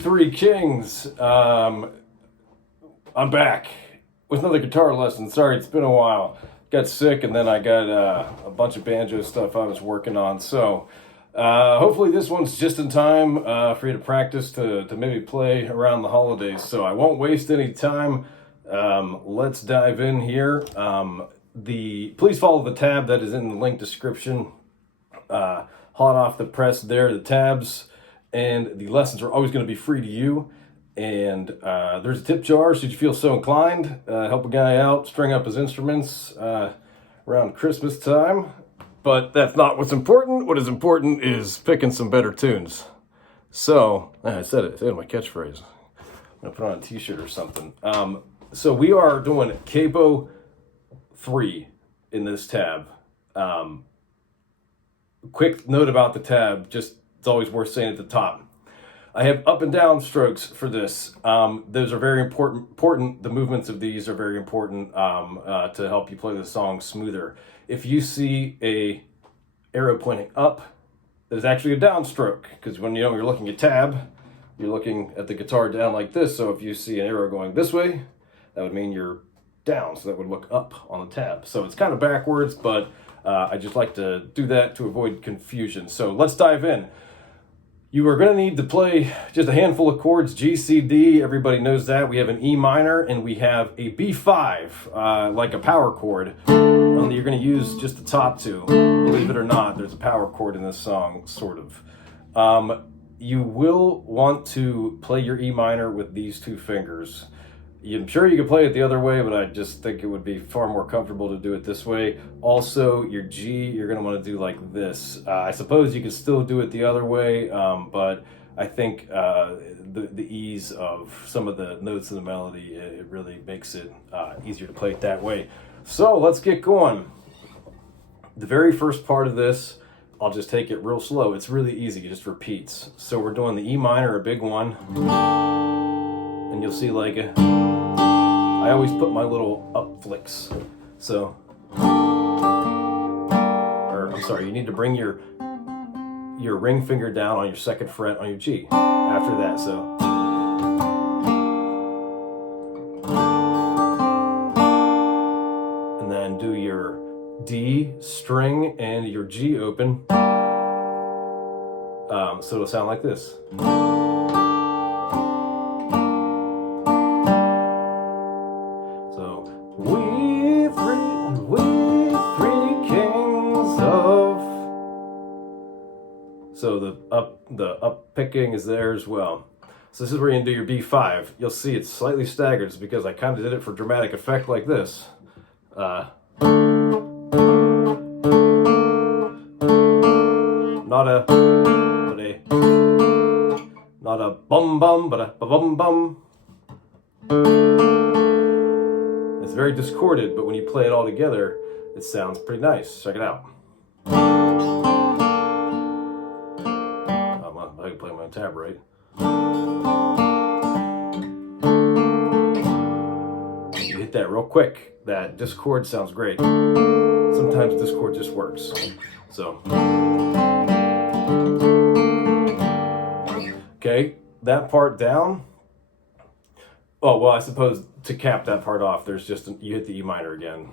We 3 Kings. I'm back with another guitar lesson. Sorry, it's been a while. Got sick, and then I got a bunch of banjo stuff I was working on. So hopefully this one's just in time for you to practice to maybe play around the holidays. So I won't waste any time. Let's dive in here. Please follow the tab that is in the link description. Hot off the press there, the tabs. And the lessons are always going to be free to you. And there's a tip jar, should you feel so inclined. Help a guy out, string up his instruments around Christmas time. But that's not what's important. What is important is picking some better tunes. So, I said it, my catchphrase. I'm going to put on a t-shirt or something. So we are doing Capo 3 in this tab. Quick note about the tab, just it's always worth saying at the top. I have up and down strokes for this. Those are very important. The movements of these are very important to help you play the song smoother. If you see a arrow pointing up, there's actually a downstroke, because when you're looking at tab, you're looking at the guitar down like this. So if you see an arrow going this way, that would mean you're down. So that would look up on the tab. So it's kind of backwards, but I just like to do that to avoid confusion. So let's dive in. You are going to need to play just a handful of chords, G, C, D. Everybody knows that. We have an E minor and we have a B5, like a power chord. Only you're going to use just the top two. Believe it or not, there's a power chord in this song, sort of. You will want to play your E minor with these two fingers. I'm sure you could play it the other way, but I just think it would be far more comfortable to do it this way. Also, your G, you're going to want to do like this. I suppose you could still do it the other way, but I think the ease of some of the notes of the melody, it really makes it easier to play it that way. So let's get going. The very first part of this, I'll just take it real slow. It's really easy, it just repeats. So we're doing the E minor, a big one. And you'll see like I always put my little up flicks. So, I'm sorry, you need to bring your ring finger down on your second fret on your G after that. So, and then do your D string and your G open. So it'll sound like this. So the up picking is there as well. So this is where you're gonna do your B5. You'll see it's slightly staggered. It's because I kind of did it for dramatic effect like this. Not a bum bum, but a bum bum. It's very discorded, but when you play it all together, it sounds pretty nice. Check it out. I can play my tab right. You hit that real quick. That discord sounds great. Sometimes discord just works. So, okay, that part down. Oh, well, I suppose to cap that part off, there's just you hit the E minor again.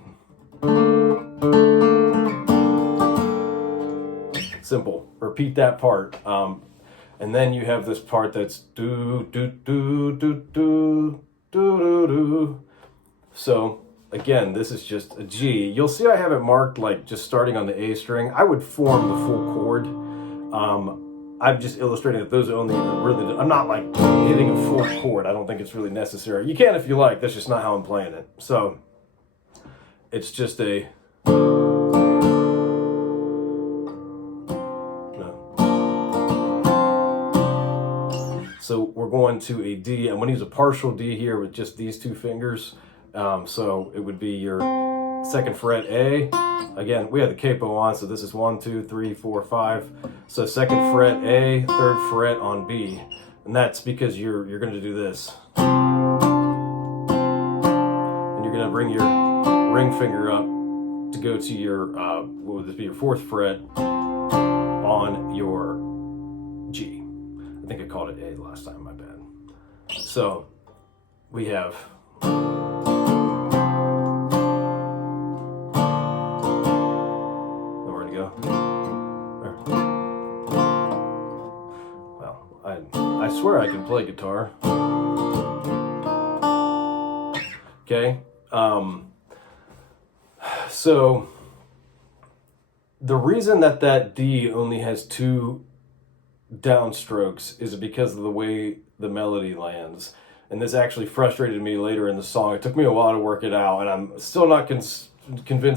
Simple. Repeat that part. And then you have this part that's do do do do do do do do. So again, this is just a G. You'll see I have it marked like just starting on the A string. I would form the full chord. I'm just illustrating that those are only really. I'm not like hitting a full chord. I don't think it's really necessary. You can if you like. That's just not how I'm playing it. So it's just a. So we're going to a D. I'm going to use a partial D here with just these two fingers. So it would be your second fret A. Again, we have the capo on, so this is 1, 2, 3, 4, 5. So second fret A, third fret on B. And that's because you're going to do this. And you're going to bring your ring finger up to go to your, what would this be, your fourth fret on your G. I think I called it A last time, my bad. So we have nowhere to go. There. Well, I swear I can play guitar. Okay. So the reason that D only has 2 downstrokes is because of the way the melody lands. And this actually frustrated me later in the song. It took me a while to work it out, and I'm still not convinced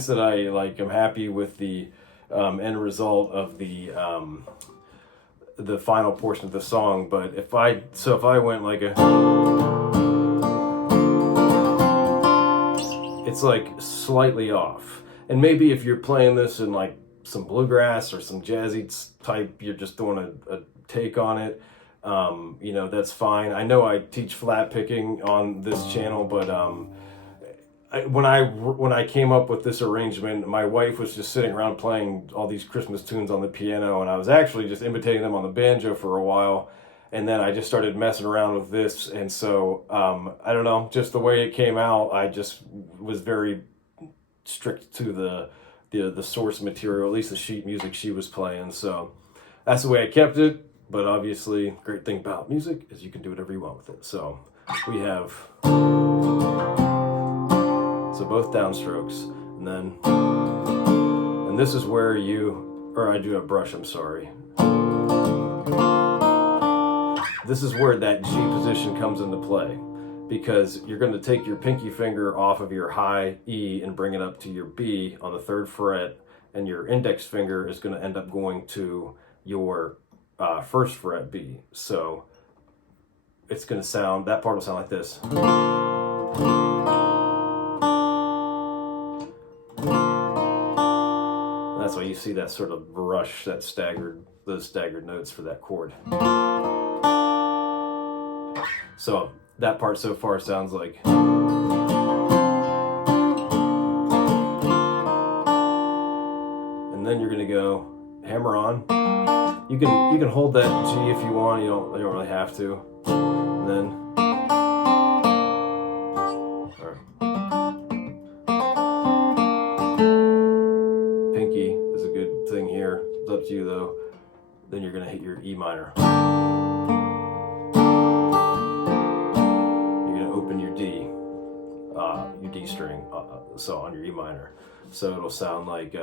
that I am happy with the end result of the final portion of the song. But if I went like a, it's like slightly off. And maybe if you're playing this in like some bluegrass or some jazzy type, you're just doing a take on it, that's fine. I know I teach flat picking on this channel, but when I came up with this arrangement, my wife was just sitting around playing all these Christmas tunes on the piano, and I was actually just imitating them on the banjo for a while, and then I just started messing around with this. And so I don't know, just the way it came out, I just was very strict to the source material, at least the sheet music she was playing. So that's the way I kept it. But obviously, great thing about music is you can do whatever you want with it. So we have both downstrokes, and this is where I do a brush, I'm sorry. This is where that G position comes into play, because you're going to take your pinky finger off of your high E and bring it up to your B on the 3rd fret, and your index finger is going to end up going to your 1st fret B. So it's going to sound, that part will sound like this. And that's why you see that sort of brush, those staggered notes for that chord. So that part so far sounds like. And then you're going to go hammer on. You can hold that G if you want. You don't really have to. And then pinky is a good thing here. It's up to you though. Then you're gonna hit your E minor. You're gonna open your D string, so on your E minor. So it'll sound like.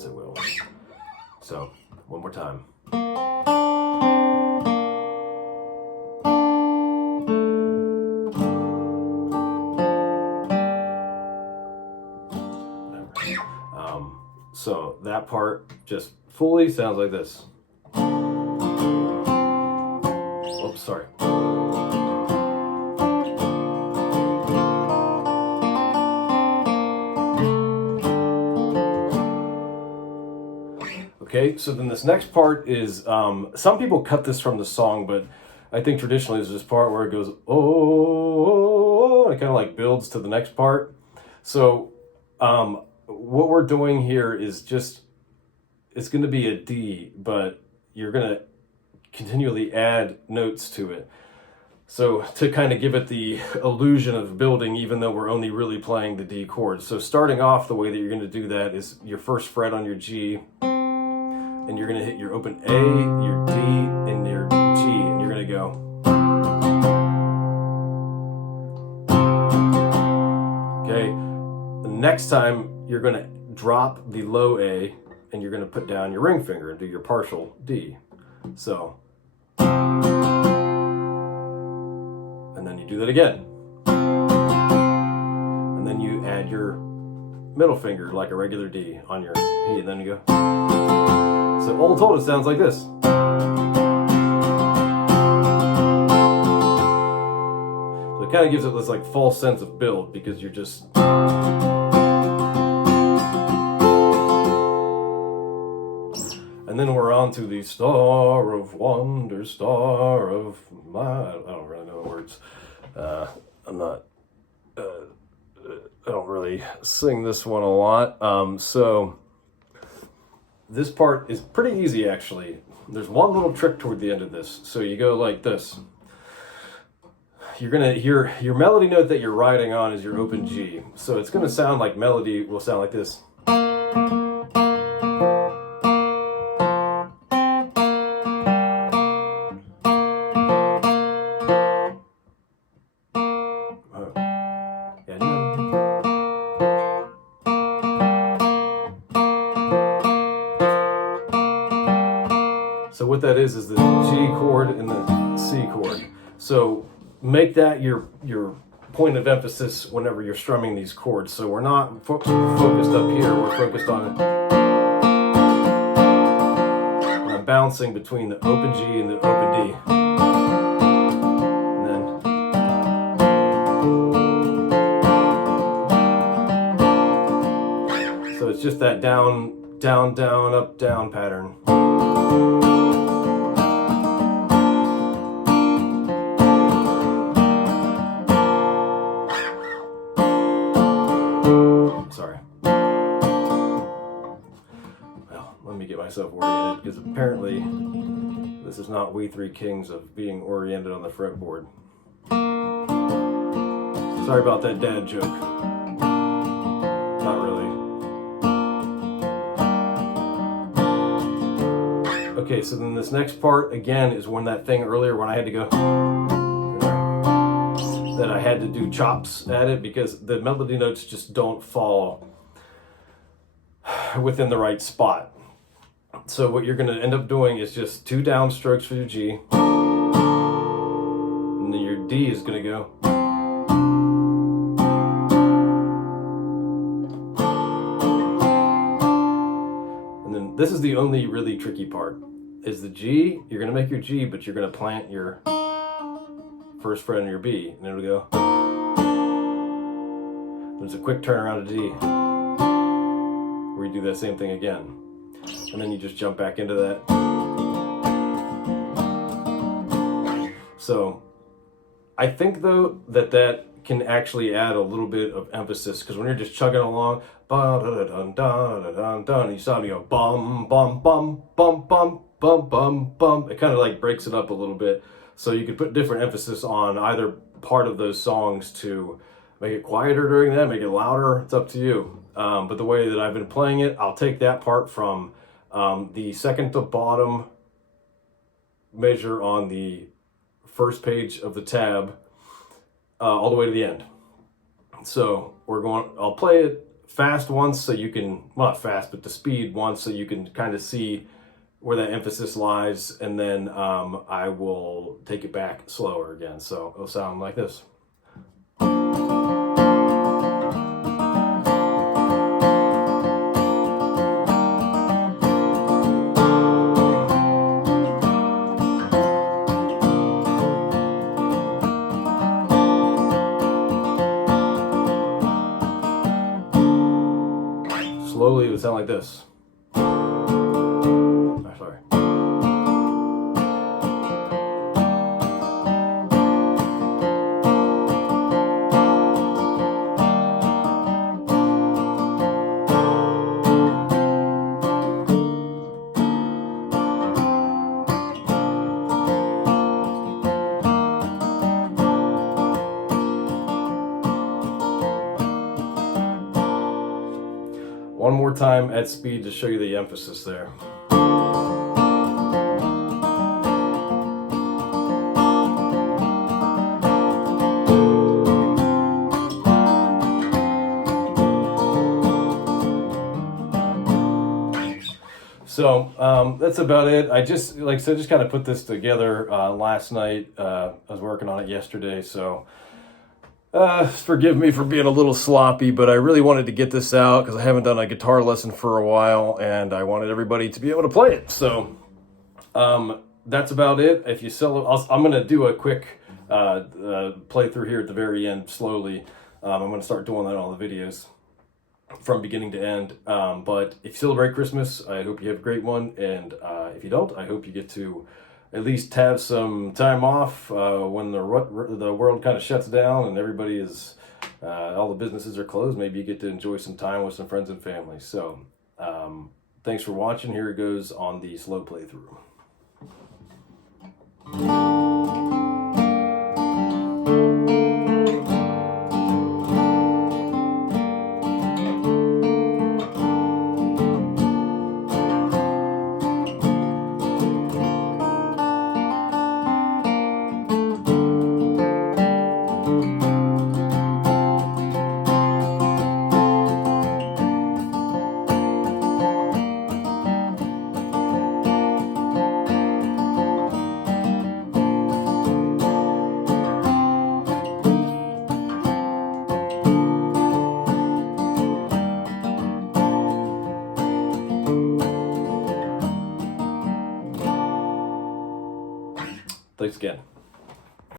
It will. So, one more time. So that part just fully sounds like this. Oops, sorry. Okay, so then this next part is, some people cut this from the song, but I think traditionally there's this part where it goes, oh, it kind of like builds to the next part. So what we're doing here is just, it's going to be a D, but you're going to continually add notes to it. So to kind of give it the illusion of building, even though we're only really playing the D chord. So starting off, the way that you're going to do that is your 1st fret on your G, and you're going to hit your open A, your D, and your G, and you're going to go. Okay, the next time you're going to drop the low A, and you're going to put down your ring finger and do your partial D. So, and then you do that again. And then you add your middle finger like a regular D on your E, and then you go. So all told, it sounds like this. So it kind of gives it this like false sense of build, because you're just. And then we're on to the star of wonder, star of my. I don't really know the words. I'm not I don't really sing this one a lot. So this part is pretty easy, actually. There's one little trick toward the end of this. So you go like this. You're gonna hear your melody note that you're riding on is your open G. So it's gonna sound like melody will sound like this. So what that is the G chord and the C chord. So make that your point of emphasis whenever you're strumming these chords. So we're not focused up here, we're focused on it. And I'm bouncing between the open G and the open D. And then, so it's just that down, down, down, up, down pattern. Sorry. Well, let me get myself oriented, because apparently this is not We Three Kings of being oriented on the fretboard. Sorry about that dad joke. Not really. Okay, so then this next part, again, is when that thing earlier when I had to go, that I had to do chops at it because the melody notes just don't fall within the right spot. So what you're going to end up doing is just 2 down strokes for your G, and then your D is going to go. And then this is the only really tricky part, is the G. You're going to make your G, but you're going to plant your first fret on your B, and it'll go. There's a quick turnaround to D, where you do that same thing again, and then you just jump back into that. So I think though that can actually add a little bit of emphasis, because when you're just chugging along, and you saw me go bum bum bum bum bum bum bum bum, it kind of like breaks it up a little bit. So you could put different emphasis on either part of those songs to make it quieter during that, make it louder. It's up to you. But the way that I've been playing it, I'll take that part from the second to bottom measure on the first page of the tab all the way to the end. So I'll play it fast once so you can, well, not fast, but the speed once so you can kind of see where that emphasis lies, and then I will take it back slower again. So it'll sound like this. Slowly it would sound like this. Sorry. One more time at speed to show you the emphasis there. So that's about it. I just, like I said, just kind of put this together last night. I was working on it yesterday, so forgive me for being a little sloppy, but I really wanted to get this out because I haven't done a guitar lesson for a while, and I wanted everybody to be able to play it. So that's about it. If you sell it, I'm going to do a quick playthrough here at the very end slowly. I'm going to start doing that on all the videos from beginning to end. But if you celebrate Christmas, I hope you have a great one, and if you don't, I hope you get to at least have some time off when the world kind of shuts down and everybody is all the businesses are closed. Maybe you get to enjoy some time with some friends and family. So thanks for watching. Here it goes on the slow playthrough. Thanks again.